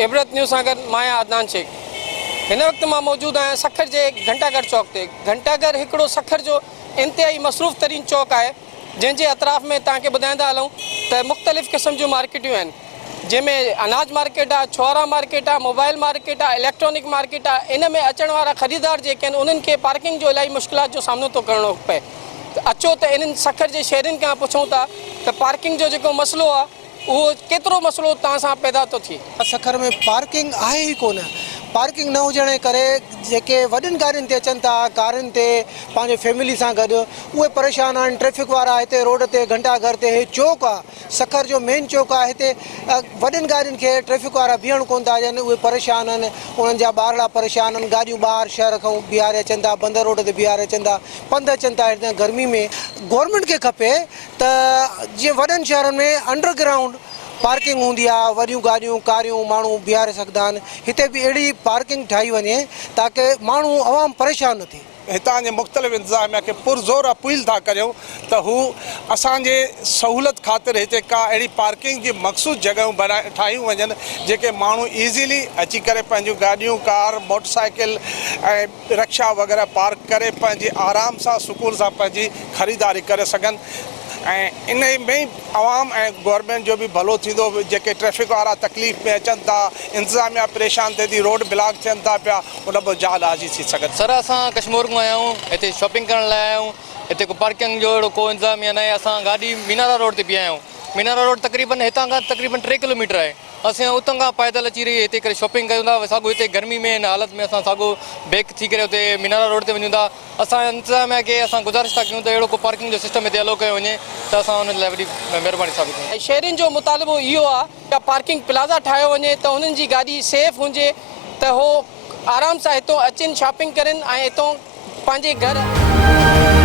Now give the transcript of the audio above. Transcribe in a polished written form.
इबरत न्यूज़ सां गॾु मां अदनान शेख। हिन वक़्तु मां मौजूदु आहियां सखर जे घंटाघर चौक ते। घंटाघर हिकिड़ो सखर जो इंतिहाई मसरूफ़ तरीन चौक आहे, जंहिंजे अतराफ़ में तव्हांखे ॿुधाईंदा हलूं त मुख़्तलिफ़ क़िस्म जूं मार्केटियूं आहिनि, जंहिंमें अनाज मार्केट आहे, छुआरा मार्केट आहे, मोबाइल मार्केट आहे, इलेक्ट्रॉनिक मार्केट आहे। इन में अचण वारा ख़रीदार जेके आहिनि उन्हनि खे पार्किंग जो इलाही मुश्किलात जो सामनो थो करणो पए। त अचो त इन्हनि सखर जे शहरनि खां पुछूं था त पार्किंग जो जेको मसइलो आहे उहो केतिरो मसइलो तव्हां सां पैदा थो थिए। सखर में पार्किंग आहे ई कोन। पार्किंग न हुजण जे करे जेके वॾियुनि गाॾियुनि ते अचनि था, कारुनि ते पंहिंजे फैमिली सां गॾु, उहे परेशान आहिनि। ट्रैफिक वारा हिते रोड ते घंटाघर ते हे चौक आहे, सखर जो मेन चौक आहे। हिते वॾियुनि गाॾियुनि खे ट्रैफिक वारा बीहण कोन था ॾियनि, उहे परेशान आहिनि। उन्हनि जा ॿारड़ा परेशान आहिनि। गाॾियूं ॿाहिरि शहर खां बीहारे अचनि था, बंदर रोड ते बीहारे अचनि था, पंधु अचनि था हिते गर्मी में। गवर्नमेंट खे खपे त जीअं वॾनि शहरनि में अंडरग्राउंड पार्किंग हूंदी आहे, वॾियूं गाॾियूं कारियूं माण्हू बीहारे सघंदा आहिनि। हिते बि अहिड़ी पार्किंग ठाही वञे ताकी माण्हू आवाम परेशान न थिए। हितां जे मुख़्तलिफ़ इंतिज़ामिया खे पुरज़ोर अपील था करियूं त हू असांजे सहूलियत ख़ातिर हिते का अहिड़ी पार्किंग जी मख़सूस जॻहियूं ठाहियूं वञनि जेके माण्हू ईज़ीली अची करे पंहिंजूं गाॾियूं, कार, मोटरसाइकिल ऐं रिक्शा वग़ैरह पार्क करे पंहिंजी आराम सां सुकून सां पंहिंजी ख़रीदारी करे सघनि। ऐं इन में ई आवाम ऐं गवर्नमेंट जो बि भलो थींदो। जेके ट्रैफिक वारा तकलीफ़ में अचनि था, इंतिज़ामिया परेशान थिए थी, रोड ब्लॉक थियनि था पिया, उन पोइ जाल हाज़ी थी सघनि। सर असां कश्मीर खां आया आहियूं, हिते शॉपिंग करण लाइ आया आहियूं। हिते को पार्किंग जो अहिड़ो को इंतिज़ामिया न आहे। असां गाॾी मीनारा रोड ते बीहा आहियूं। मीनारा रोड तक़रीबन हितां खां तक़रीबन 3 किलोमीटर आहे। असां उतां खां पैदल अची रही हिते करे शॉपिंग कयूं था। साॻो हिते गर्मी में हिन हालत में असां साॻो बैक थी करे हुते मीनारा रोड ते वञूं था। असां इंतिज़ामिया खे असां गुज़ारिश था कयूं त अहिड़ो को पार्किंग जो सिस्टम हिते अलो कयो वञे त असां हुन लाइ वॾी महिरबानी साबित कयूं। शहरनि जो मुतालिबो इहो आहे त पार्किंग प्लाज़ा ठाहियो वञे त हुननि जी गाॾी सेफ हुजे, त हो आराम सां हितां अचनि, शॉपिंग कनि ऐं हितां पंहिंजे घर